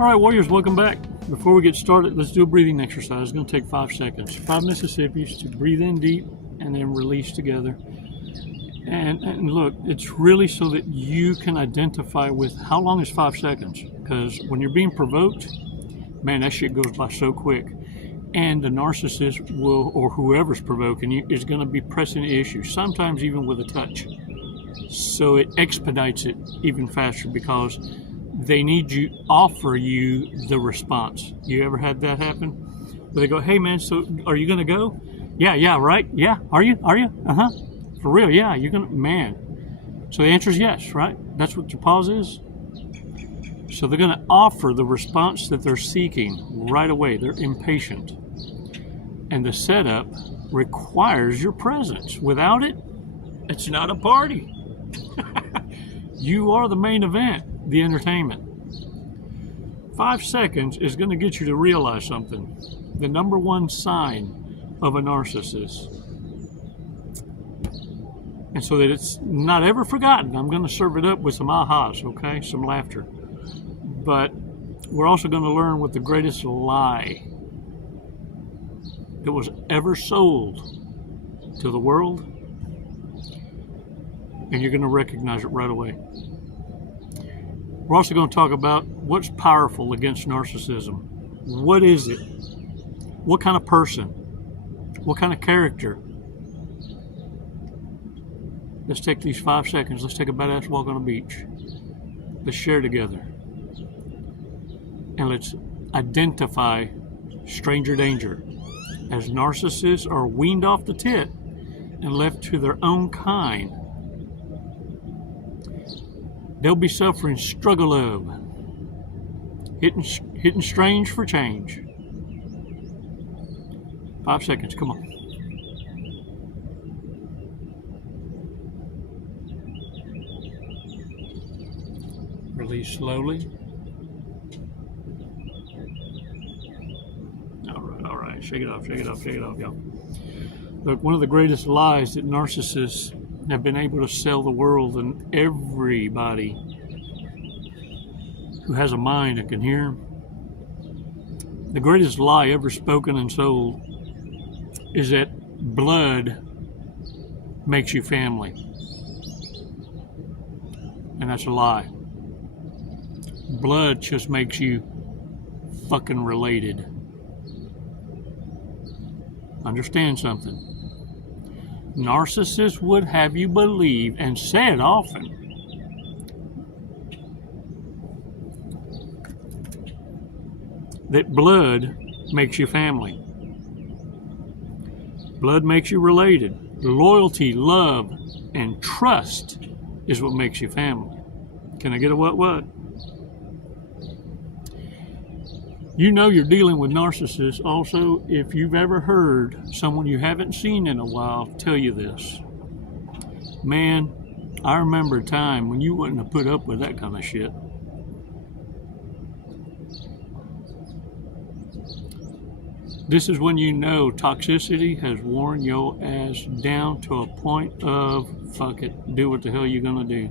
All right, warriors, welcome back. Before we get started, let's do a breathing exercise. It's going to take 5 seconds. 5 Mississippis to breathe in deep and then release together. And look, it's really so that you can identify with how long is 5 seconds. Because when you're being provoked, man, that shit goes by so quick. And the narcissist will, or whoever's provoking you, is going to be pressing the issue, sometimes even with a touch. So it expedites it even faster because they need to offer you the response. You ever had that happen? Where they go, hey man, so are you going to go? Yeah, right? Yeah, are you? Uh-huh. For real, yeah, you're going to, man. So the answer is yes, right? That's what your pause is. So they're going to offer the response that they're seeking right away. They're impatient. And the setup requires your presence. Without it, it's not a party. You are the main event, the entertainment. 5 seconds is going to get you to realize something. The number one sign of a narcissist. And so that it's not ever forgotten, I'm going to serve it up with some ahas, okay? Some laughter. But we're also going to learn what the greatest lie that was ever sold to the world, and you're going to recognize it right away. We're also going to talk about what's powerful against narcissism. What is it? What kind of person? What kind of character? Let's take these 5 seconds. Let's take a badass walk on the beach. Let's share together. And let's identify stranger danger. As narcissists are weaned off the tit and left to their own kind, they'll be suffering struggle of hitting strange for change. 5 seconds, come on. Release slowly. All right, shake it off, y'all. Look, one of the greatest lies that narcissists have been able to sell the world, and everybody who has a mind and can hear, the greatest lie ever spoken and sold is that blood makes you family. And that's a lie. Blood just makes you fucking related. Understand something. Narcissists would have you believe, and say it often, that blood makes you family. Blood makes you related. Loyalty, love, and trust is what makes you family. Can I get a what? You know you're dealing with narcissists also if you've ever heard someone you haven't seen in a while tell you this. Man, I remember a time when you wouldn't have put up with that kind of shit. This is when you know toxicity has worn your ass down to a point of, fuck it, do what the hell you're gonna do.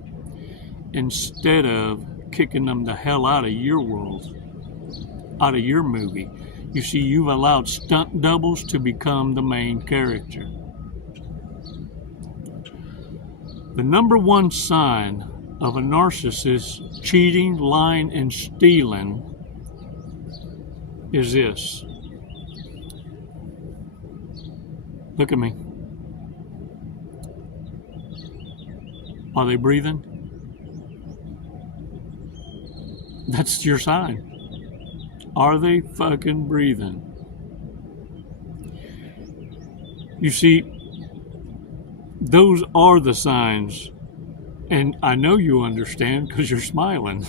Instead of kicking them the hell out of your world, out of your movie. You see, you've allowed stunt doubles to become the main character. The number one sign of a narcissist cheating, lying, and stealing is this. Look at me. Are they breathing? That's your sign. Are they fucking breathing? You see, those are the signs. And I know you understand because you're smiling.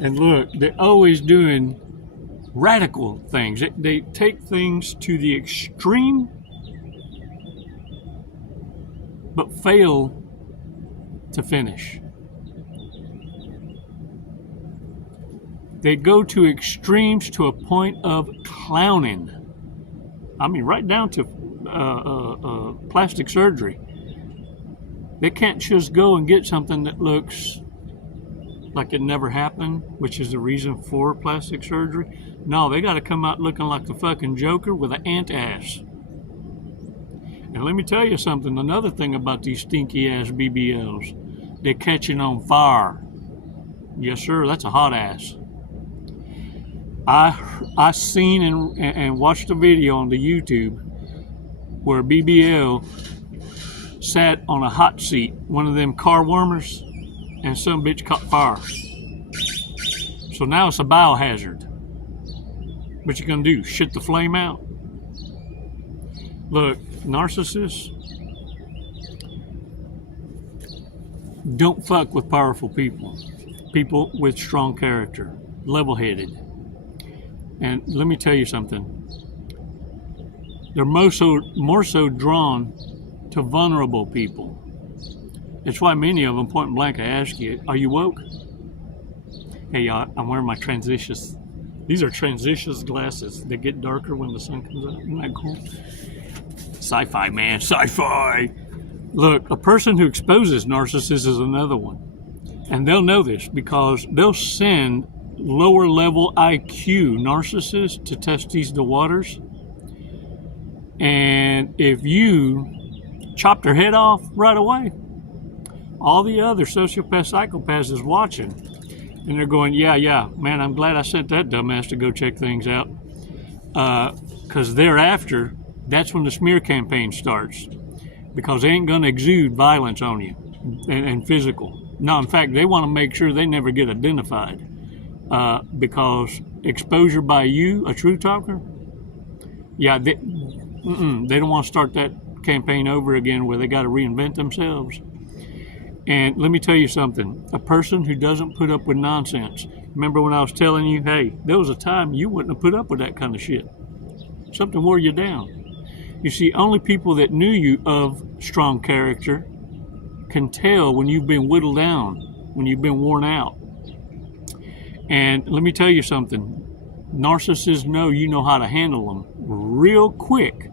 And look, they're always doing radical things. They take things to the extreme, but fail to finish. They go to extremes to a point of clowning. I mean, right down to plastic surgery. They can't just go and get something that looks like it never happened, which is the reason for plastic surgery. No, they got to come out looking like the fucking Joker with an ant ass. And let me tell you something, another thing about these stinky ass BBLs, they're catching on fire. Yes, sir, that's a hot ass. I seen and watched a video on the YouTube where a BBL sat on a hot seat, one of them car warmers, and some bitch caught fire. So now it's a biohazard. What you gonna do? Shit the flame out? Look, narcissists don't fuck with powerful people. People with strong character, level-headed. And let me tell you something. They're more so drawn to vulnerable people. It's why many of them, point blank, I ask you, are you woke? Hey, y'all, I'm wearing my Transitions. These are Transitions glasses. They get darker when the sun comes out. Isn't that cool? Sci-fi, man, sci-fi. Look, a person who exposes narcissists is another one. And they'll know this because they'll send lower level IQ narcissists to test the waters. And if you chop their head off right away, all the other sociopath psychopaths is watching. And they're going, yeah, man, I'm glad I sent that dumbass to go check things out. Because thereafter, that's when the smear campaign starts. Because they ain't going to exude violence on you and physical. No, in fact, they want to make sure they never get identified. Because exposure by you, a true talker, yeah, they don't want to start that campaign over again where they got to reinvent themselves. And let me tell you something, a person who doesn't put up with nonsense. Remember when I was telling you, hey, there was a time you wouldn't have put up with that kind of shit. Something wore you down. You see, only people that knew you of strong character can tell when you've been whittled down, when you've been worn out. And let me tell you something, narcissists know you know how to handle them real quick.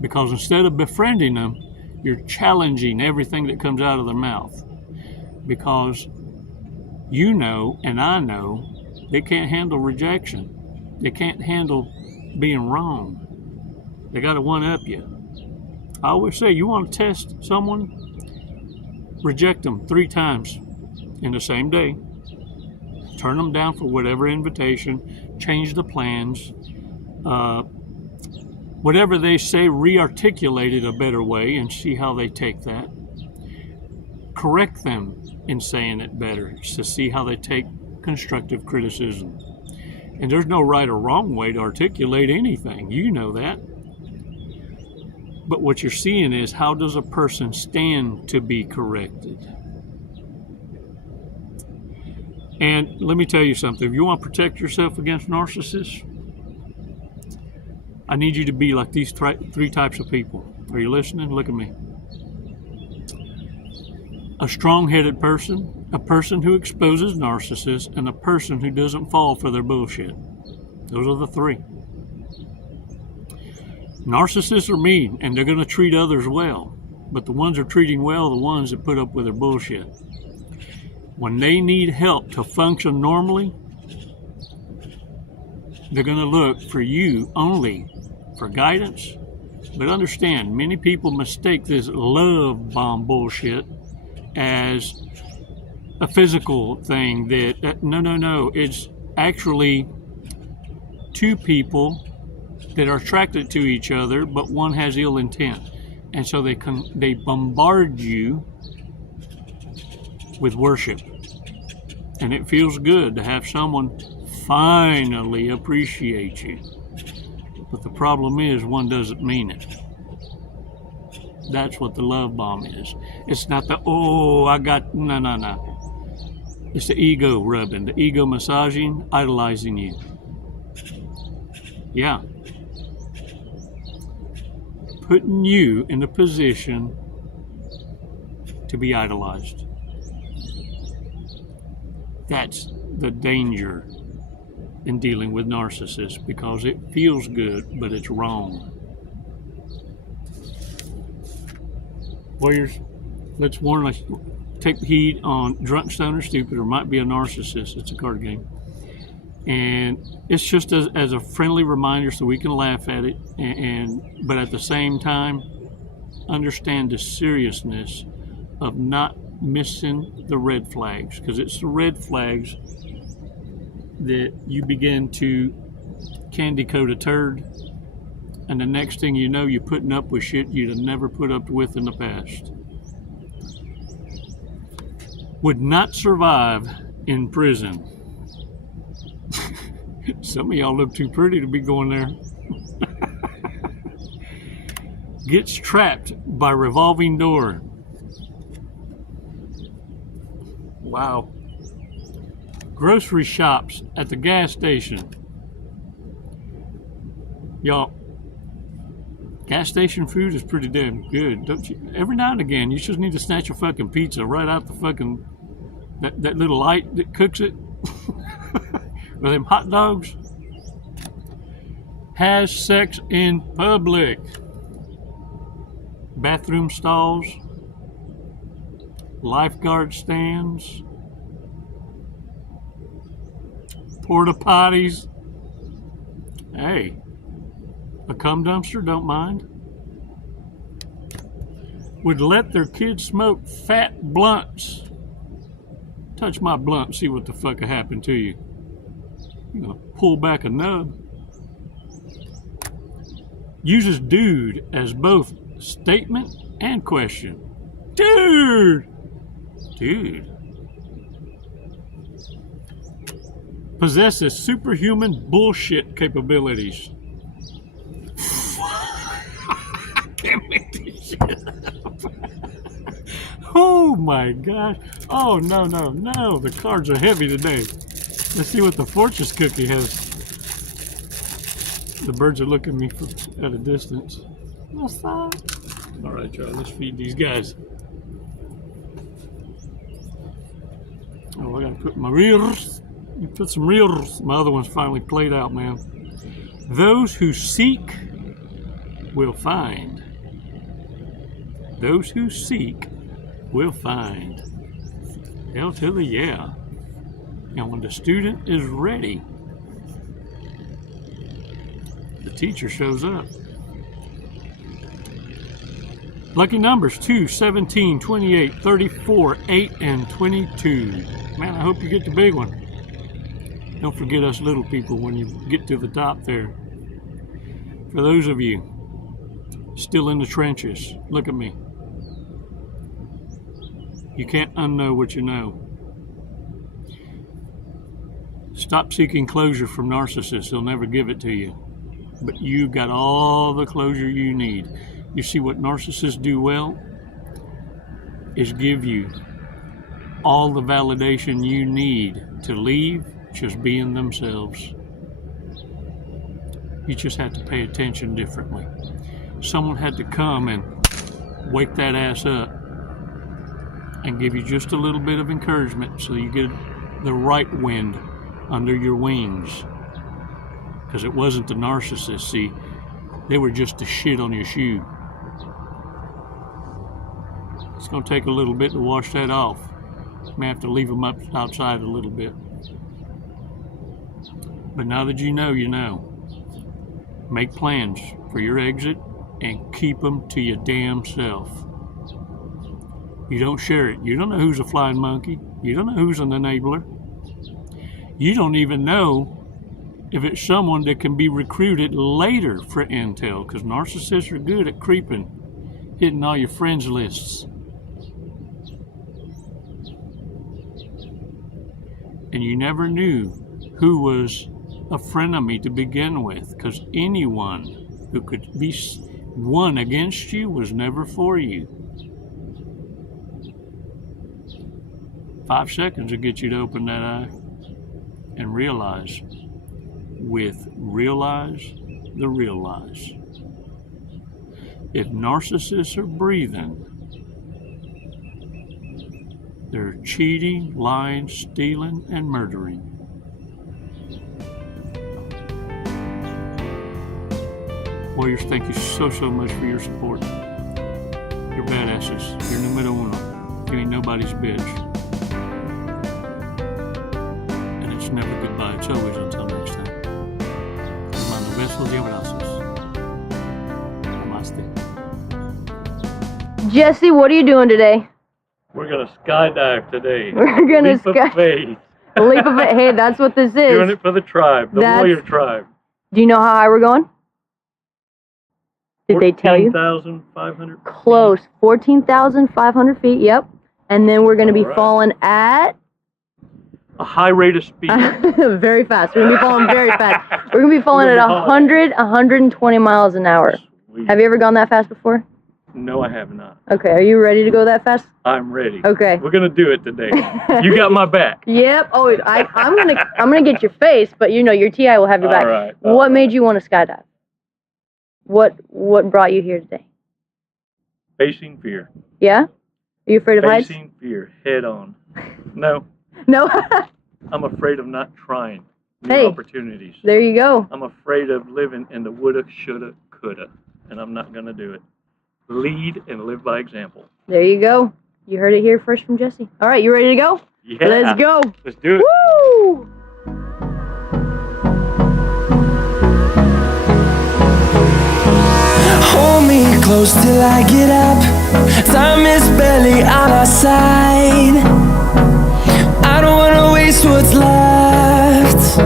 Because instead of befriending them, you're challenging everything that comes out of their mouth. Because you know, and I know, they can't handle rejection. They can't handle being wrong. They got to one-up you. I always say, you want to test someone? Reject them 3 times in the same day. Turn them down for whatever invitation. Change the plans. Whatever they say, re-articulate it a better way and see how they take that. Correct them in saying it better to see how they take constructive criticism. And there's no right or wrong way to articulate anything. You know that. But what you're seeing is, how does a person stand to be corrected? And let me tell you something. If you want to protect yourself against narcissists, I need you to be like these 3 types of people. Are you listening? Look at me. A strong-headed person, a person who exposes narcissists, and a person who doesn't fall for their bullshit. Those are the 3. Narcissists are mean, and they're going to treat others well. But the ones they're treating well are the ones that put up with their bullshit. When they need help to function normally, they're going to look for you only for guidance. But understand, many people mistake this love bomb bullshit as a physical thing. That no. It's actually 2 people that are attracted to each other, but one has ill intent. And so they bombard you with worship. And it feels good to have someone finally appreciate you. But the problem is, one doesn't mean it. That's what the love bomb is. It's not the, no. It's the ego rubbing, the ego massaging, idolizing you. Yeah. Putting you in a position to be idolized. That's the danger in dealing with narcissists, because it feels good, but it's wrong. Warriors, let's warn us. take the heat on Drunk, Stoned, or Stupid, or Might Be a Narcissist. It's a card game. And it's just as a friendly reminder so we can laugh at it, but at the same time, understand the seriousness of not missing the red flags, because it's the red flags that you begin to candy coat a turd, and the next thing you know, you're putting up with shit you'd have never put up with in the past. Would not survive in prison. Some of y'all look too pretty to be going there. Gets trapped by revolving door. Wow. Grocery shops at the gas station. Y'all, gas station food is pretty damn good, don't you? Every now and again, you just need to snatch a fucking pizza right out the fucking, that little light that cooks it. Or them hot dogs. Has sex in public. Bathroom stalls. Lifeguard stands. Porta potties. Hey, a cum dumpster, don't mind. Would let their kids smoke fat blunts. Touch my blunt, see what the fuck happened to you. You know, pull back a nub. Uses dude as both statement and question. Dude! Possesses superhuman bullshit capabilities. I can't make this shit up. Oh my gosh. Oh, no. The cards are heavy today. Let's see what the fortune cookie has. The birds are looking at me at a distance. What's that? All right, y'all, let's feed these guys. Oh, I gotta put my rears. Put some rears. My other one's finally played out, man. Those who seek will find. Those who seek will find. Hell to the yeah. And when the student is ready, the teacher shows up. Lucky numbers 2, 17, 28, 34, 8, and 22. Man, I hope you get the big one. Don't forget us little people when you get to the top there. For those of you still in the trenches, look at me. You can't unknow what you know. Stop seeking closure from narcissists. They'll never give it to you. But you got all the closure you need. You see what narcissists do well is give you all the validation you need to leave just being themselves. You just have to pay attention differently. Someone had to come and wake that ass up and give you just a little bit of encouragement so you get the right wind under your wings. Because it wasn't the narcissist, see, they were just the shit on your shoe. It's going to take a little bit to wash that off. May have to leave them up outside a little bit. But now that you know, you know. Make plans for your exit and keep them to your damn self. You don't share it. You don't know who's a flying monkey. You don't know who's an enabler. You don't even know if it's someone that can be recruited later for intel, because narcissists are good at creeping, hitting all your friends lists. And you never knew who was a frenemy to begin with, because anyone who could be one against you was never for you. 5 seconds will get you to open that eye and realize the real lies. If narcissists are breathing, they're cheating, lying, stealing, and murdering. Warriors, thank you so much for your support. You're badasses. You're numero uno. You ain't nobody's bitch. And it's never goodbye, it's always until next time. Mando besos y abrazos. Namaste. Jesse, what are you doing today? We're gonna skydive today. We're gonna Leap of faith. Leap of faith. Hey, that's what this is. Doing it for the tribe, the warrior tribe. Do you know how high we're going? Did they tell you? 14,500 feet. Close. 14,500 feet, yep. And then we're going to be falling at... a high rate of speed. Very fast. We're going to be falling very fast. We're going to be falling at 120 miles an hour. Sweet. Have you ever gone that fast before? No, I have not. Okay, are you ready to go that fast? I'm ready. Okay. We're going to do it today. You got my back. Yep. Oh, I'm gonna get your face, but you know your TI will have your back. All right. What made you want to skydive? What brought you here today? Facing fear. Yeah? Are you afraid of heights? Facing fear head on. No. No. I'm afraid of not trying new Hey. opportunities. There you go. I'm afraid of living in the woulda, shoulda, coulda, and I'm not going to do it. Lead and live by example. There you go. You heard it here first from Jesse. All right, you ready to go? Yeah. Let's go. Let's do it. Woo! Hold me close till I get up. Time is barely on our side. I don't wanna waste what's left.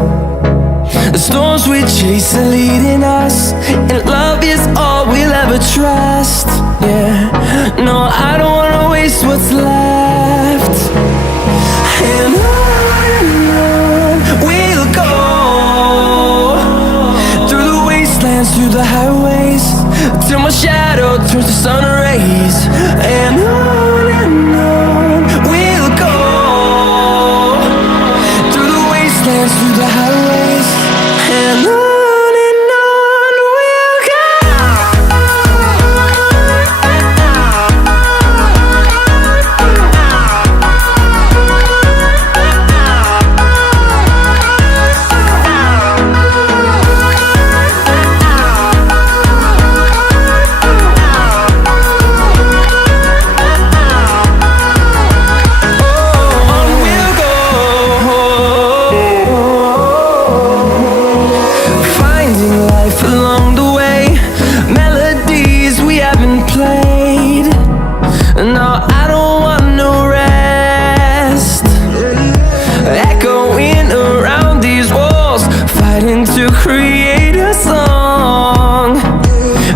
The storms we chase are leading us, and love is all we'll ever trust. Yeah, no, I don't wanna waste what's left. And on we'll go, through the wastelands, through the highways, till my shadow turns to sun rays. And on we'll go, through the wastelands, through the highways, and on we'll go. Create a song.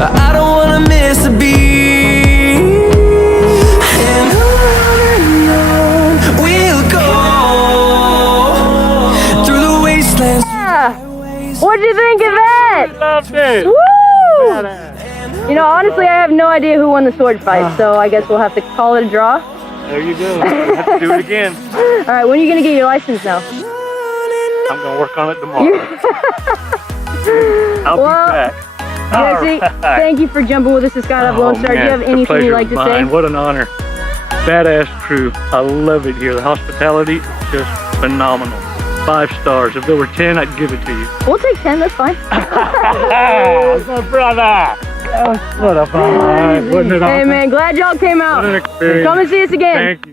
I don't wanna miss a beat. And on we'll go, through the wastelands. What'd you think of it? Loved it. Woo! You know, honestly, I have no idea who won the sword fight, so I guess we'll have to call it a draw. There you go. We'll have to do it again. All right, when are you gonna get your license now? I'm going to work on it tomorrow. I'll be back. Jesse, thank you for jumping with us at Skydiving Lone Star. Do you have anything you'd like to say? What an honor. Badass crew. I love it here. The hospitality is just phenomenal. 5 stars. If there were 10, I'd give it to you. We'll take 10, that's fine. My brother. What a fun. Wasn't it awesome? Hey man, glad y'all came out. What an experience. Come and see us again. Thank you.